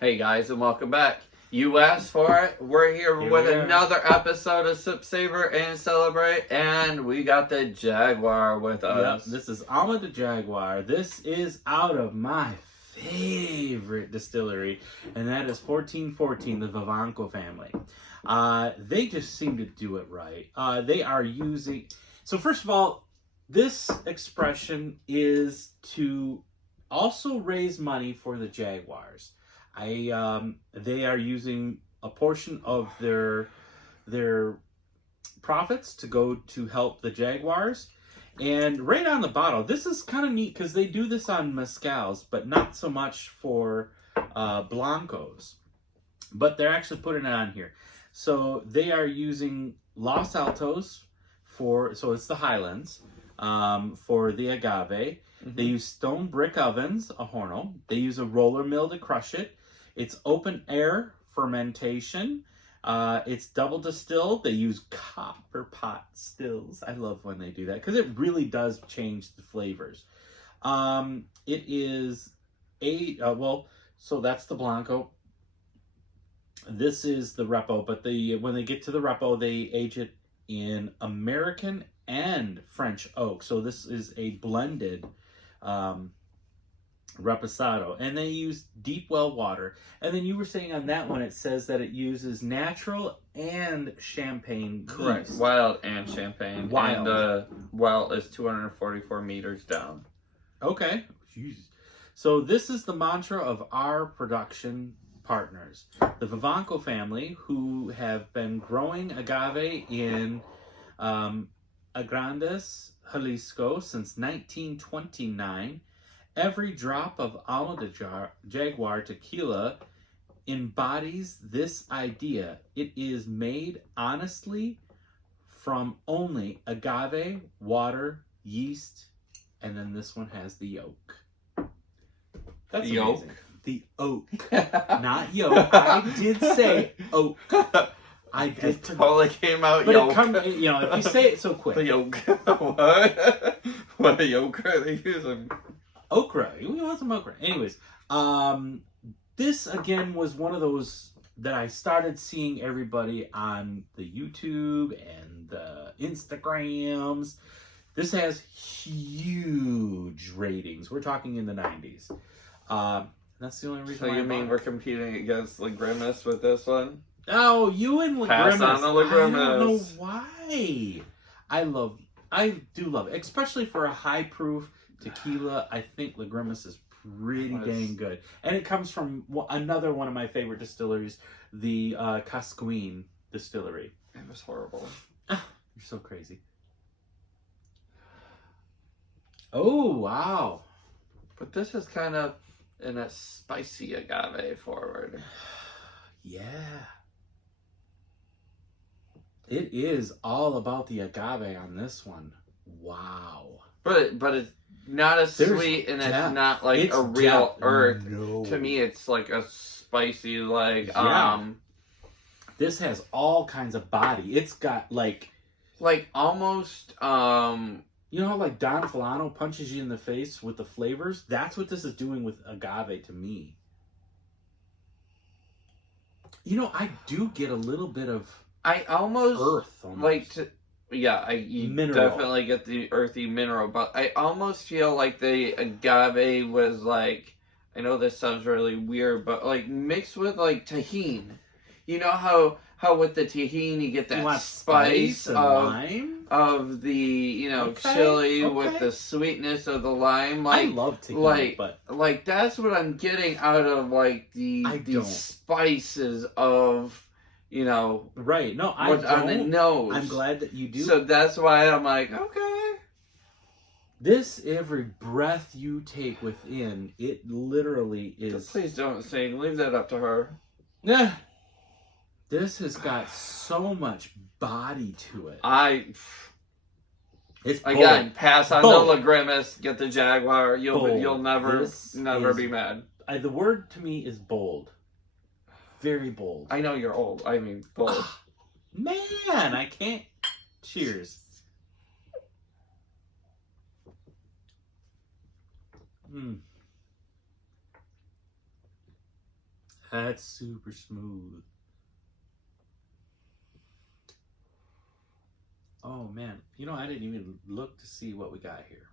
Hey guys, and welcome back. You asked for it. We're here with another episode of Sip, Savor, and Celebrate, and we got the Jaguar with us. Yep, this is Alma Del Jaguar. This is out of my favorite distillery, and that is 1414, the Vivanco family. They just seem to do it right. They are using... So first of all, this expression is to also raise money for the Jaguars. They are using a portion of their profits to go to help the Jaguars. And right on the bottle, this is kind of neat because they do this on mezcals, but not so much for blancos. But they're actually putting it on here. So they are using Los Altos so it's the Highlands, for the agave. Mm-hmm. They use stone brick ovens, a horno. They use a roller mill to crush it. It's open air fermentation. It's double distilled. They use copper pot stills. I love when they do that because it really does change the flavors. It is so that's the Blanco. This is the Repo, but when they get to the Repo, they age it in American and French oak. So this is a blended Reposado, and they use deep well water. And then you were saying on that one, it says that it uses natural and champagne. Correct. Yeast. Wild and champagne. Wild. And well is 244 meters down. Okay. Jeez. So this is the mantra of our production partners, the Vivanco family, who have been growing agave in Agrandes, Jalisco since 1929. Every drop of Alma Del Jaguar Tequila embodies this idea. It is made honestly from only agave, water, yeast, and then this one has the yolk. That's the amazing. Yolk? The oak. Not yolk. I did say oak. I did. Totally came out but yolk. If you say it so quick. The yolk. What? What yolk are they using? Okra. We want some okra. Anyways, this again was one of those that I started seeing everybody on the YouTube and the Instagrams. This has huge ratings. We're talking in the 90s. That's the only reason. So you mean we're competing against Lagrimas with this one? Oh, you and Lagrimas. Pass on the Lagrimas. I don't know why. I do love it, especially for a high proof tequila. I think Lagrimas is pretty dang good, and it comes from another one of my favorite distilleries, the Casquin distillery. It was horrible. You're so crazy. Oh wow! But this is kind of in a spicy agave forward. Yeah. It is all about the agave on this one. Wow. But it's not as sweet, and it's not like it's a real earth. No. To me, it's like a spicy, This has all kinds of body. It's got like almost you know how like Don Fulano punches you in the face with the flavors? That's what this is doing with agave to me. You know, I do get a little bit of earth almost. You definitely get the earthy mineral, but I almost feel like the agave was like, I know this sounds really weird, but like mixed with like tahini. You know how with the tahini you get that spice of the chili with the sweetness of the lime. Like, I love tahini, like that's what I'm getting out of like the spices of. Right? No, I don't. On the nose. I'm glad that you do. So that's why I'm like, okay. This, every breath you take within, it literally is. Please don't sing. Leave that up to her. Yeah. This has got so much body to it. It's bold. Again, pass on the Lagrimas, get the Jaguar. You'll never be mad. The word to me is bold. Very bold. I know you're old. I mean, bold. Man, I can't. Cheers. That's super smooth. Oh man, you know, I didn't even look to see what we got here.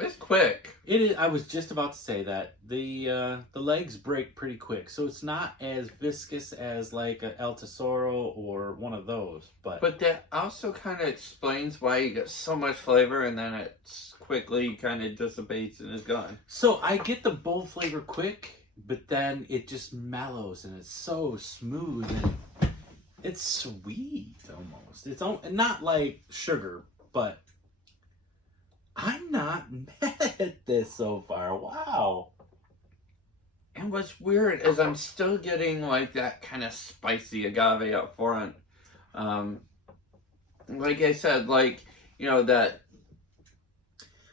It's quick. It is. I was just about to say that the legs break pretty quick, so it's not as viscous as like a El Tesoro or one of those. But that also kind of explains why you get so much flavor and then it quickly kind of dissipates and is gone. So I get the bold flavor quick, but then it just mellows and it's so smooth and it's sweet almost. It's not like sugar, but I'm not mad at this so far. Wow. And what's weird is I'm still getting like that kind of spicy agave up front. Like I said, like, you know, that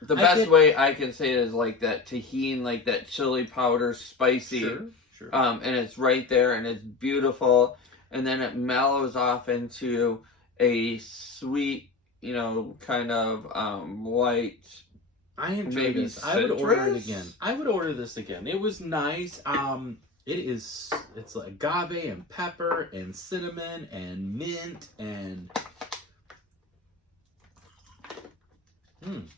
the best way I can say it is like that tahini, like that chili powder, spicy. Sure. And it's right there and it's beautiful. And then it mellows off into a sweet, you know, kind of light. I enjoy this. Citrus? I would order it again. I would order this again. It was nice. It's like agave and pepper and cinnamon and mint and I'm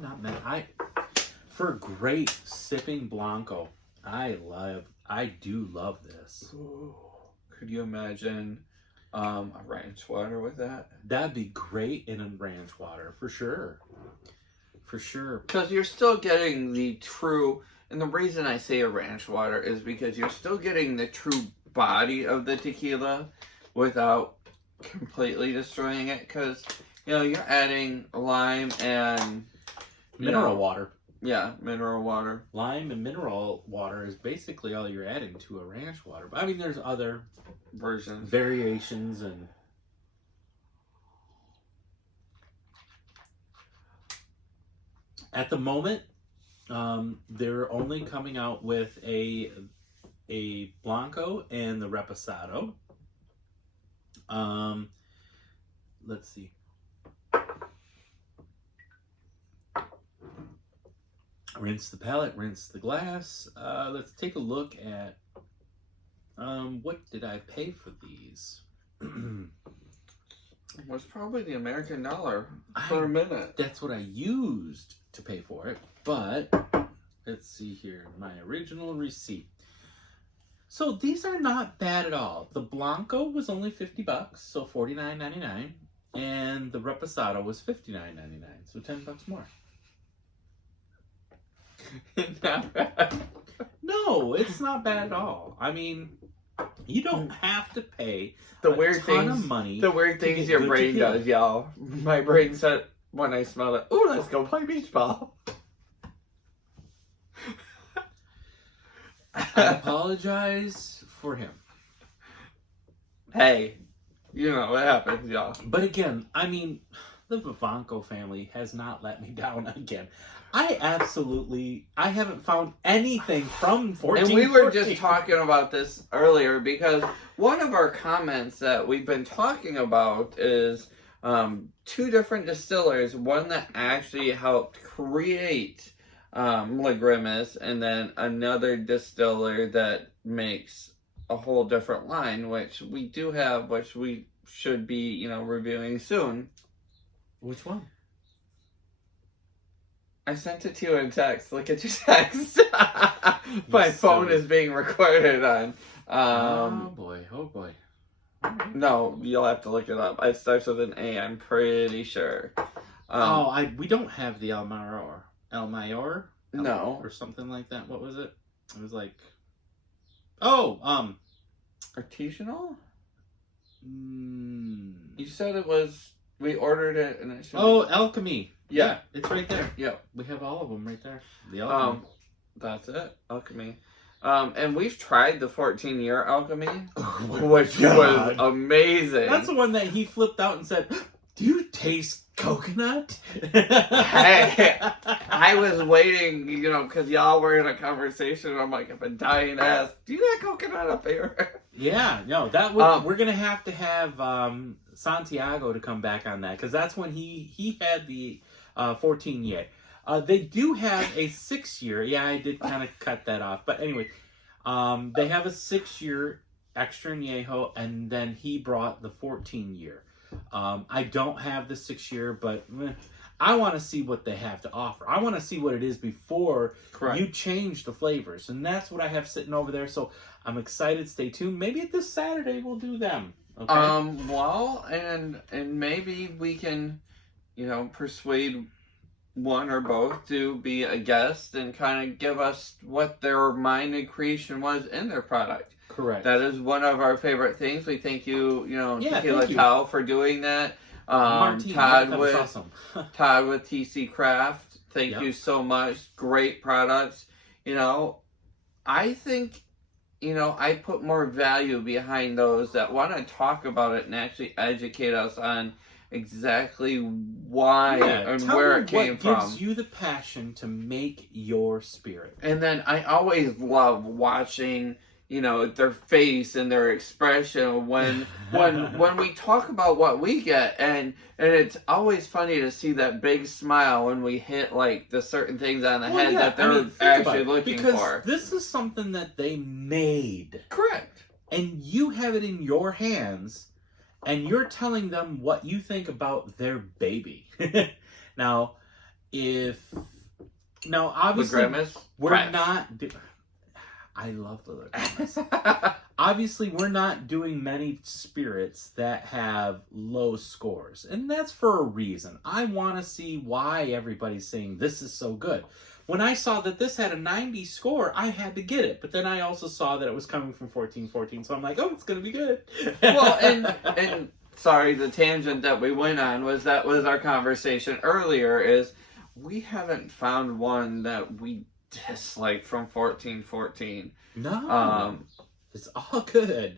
not mad. For great sipping Blanco, I do love this. Ooh. Could you imagine a ranch water with that? That'd be great in a ranch water, for sure. For sure. Because you're still getting the true, and the reason I say a ranch water is because you're still getting the true body of the tequila without completely destroying it. Because, you know, you're adding lime and mineral water. Yeah, mineral water. Lime and mineral water is basically all you're adding to a ranch water. But I mean, there's other variations and at the moment, they're only coming out with a Blanco and the Reposado. Let's see. Rinse the palate, rinse the glass. Let's take a look at what did I pay for these? It was probably the American dollar per minute. That's what I used to pay for it. But let's see here, my original receipt. So these are not bad at all. The Blanco was only $50, so $49.99, and the Reposado was $59.99, so $10 more. Not bad. No, it's not bad at all. I mean, you don't have to pay the a weird ton things, of money. The weird things your brain does, y'all. My brain said when I smelled it, "Ooh, let's go play beach ball." I apologize for him. Hey, you know what happens, y'all. But again, I mean, the Vivanco family has not let me down again. I haven't found anything from 14. And we were just talking about this earlier because one of our comments that we've been talking about is two different distillers. One that actually helped create La Grimace, and then another distiller that makes a whole different line, which we do have, which we should be, you know, reviewing soon. Which one? I sent it to you in text. Look at your text. My phone is being recorded on. Oh boy. No, you'll have to look it up. It starts with an A, I'm pretty sure. We don't have the El Mayor? No. Or something like that. What was it? It was like... Artisanal? You said it was... We ordered it and it should Alchemy. Yeah, it's right there. Yeah. We have all of them right there. The Alchemy. That's it. Alchemy. And we've tried the 14-year Alchemy, which was amazing. That's the one that he flipped out and said, "Do you taste coconut?" Hey, I was waiting, you know, because y'all were in a conversation. I'm like, I've been dying to ask, do you got coconut up here? Yeah, no, we're gonna have to have Santiago to come back on that because that's when he had the 14 year. They do have a 6-year. Yeah, I did kind of cut that off. But anyway, they have a 6-year extra añejo, and then he brought the 14-year. I don't have the 6-year, but I want to see what they have to offer. I want to see what it is before you change the flavors. And that's what I have sitting over there. So I'm excited. Stay tuned. Maybe this Saturday we'll do them. Okay? Well, and maybe we can, persuade one or both to be a guest and kind of give us what their mind and creation was in their product. Correct. That is one of our favorite things. We thank you, Tequila thank you. Tao for doing that. Martin, Todd that was awesome. Todd with TC Craft. Thank you so much. Great products. I think, I put more value behind those that want to talk about it and actually educate us on exactly why and where it came from. What gives you the passion to make your spirit? And then I always love watching, their face and their expression when we talk about what we get, and it's always funny to see that big smile when we hit like the certain things on the head that they're actually looking for. This is something that they made. Correct. And you have it in your hands. And you're telling them what you think about their baby. Now, obviously, we're not. I love the Grimace. Obviously, we're not doing many spirits that have low scores, and that's for a reason. I want to see why everybody's saying this is so good. When I saw that this had a 90 score, I had to get it. But then I also saw that it was coming from 1414, so I'm like, oh, it's going to be good. Well, and sorry, the tangent that we went on was our conversation earlier is we haven't found one that we dislike from 1414. No. It's all good.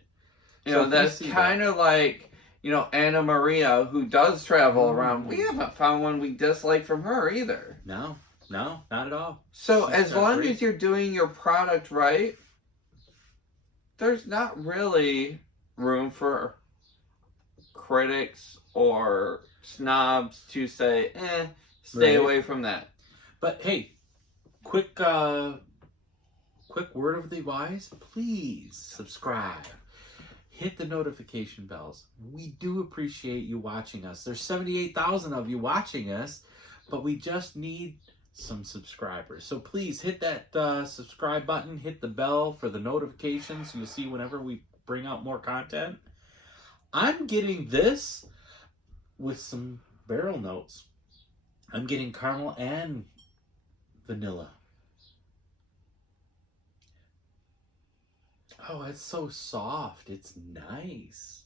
That's kind of like, Anna Maria, who does travel around. We haven't found one we dislike from her either. No, not at all. So as long as you're doing your product right, there's not really room for critics or snobs to say, stay away from that. But hey, quick word of the wise, please subscribe. Hit the notification bells. We do appreciate you watching us. There's 78,000 of you watching us, but we just need some subscribers. So please hit that subscribe button, hit the bell for the notifications. You'll see whenever we bring out more content. I'm getting this with some barrel notes. I'm getting caramel and vanilla. Oh, it's so soft. It's nice.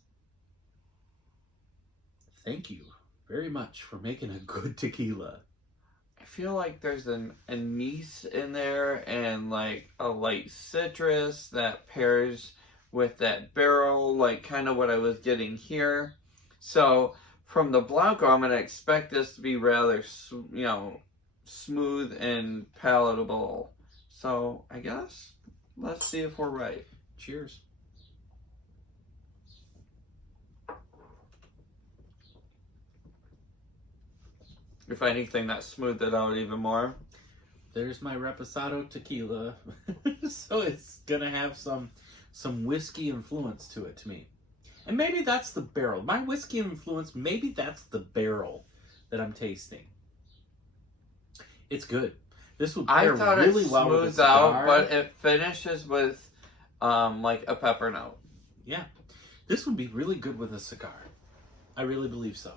Thank you very much for making a good tequila. I feel like there's an anise in there and like a light citrus that pairs with that barrel, like kind of what I was getting here. So from the Blanco, I'm going to expect this to be rather, smooth and palatable. So I guess let's see if we're right. Cheers. If anything, that smoothed it out even more. There's my Reposado tequila. So it's gonna have some whiskey influence to it to me. And maybe that's the barrel. My whiskey influence, maybe that's the barrel that I'm tasting. It's good. This would pair really well with a cigar. Out, but it finishes with like a pepper note. Yeah. This would be really good with a cigar. I really believe so.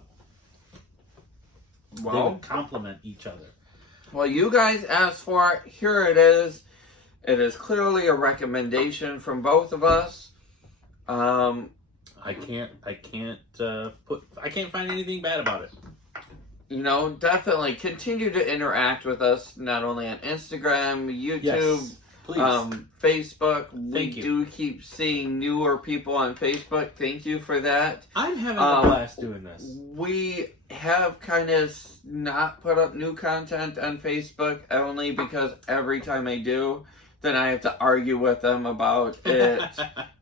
Well, they would complement each other. Well, you guys asked for it. Here it is. It is clearly a recommendation from both of us. I can't find anything bad about it. Definitely continue to interact with us, not only on Instagram, YouTube, Facebook. We do keep seeing newer people on Facebook. Thank you for that. I'm having a blast doing this. We have kind of not put up new content on Facebook only because every time I do, then I have to argue with them about it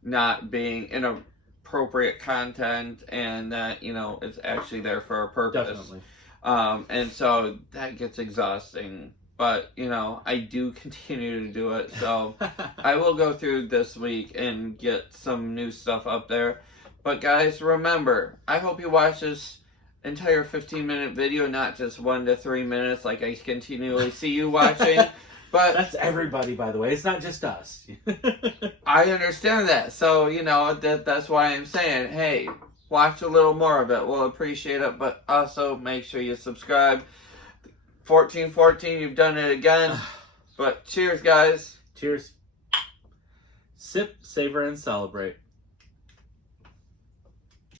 not being inappropriate content and that, it's actually there for a purpose. Definitely. And so that gets exhausting. But, you know, I do continue to do it. So I will go through this week and get some new stuff up there. But guys, remember, I hope you watch this entire 15-minute video, not just 1 to 3 minutes like I continually see you watching. But that's everybody, by the way. It's not just us. I understand that. So, you know, that's why I'm saying, hey, watch a little more of it. We'll appreciate it. But also make sure you subscribe. 1414, you've done it again. But cheers, guys. Cheers. Sip, savor, and celebrate.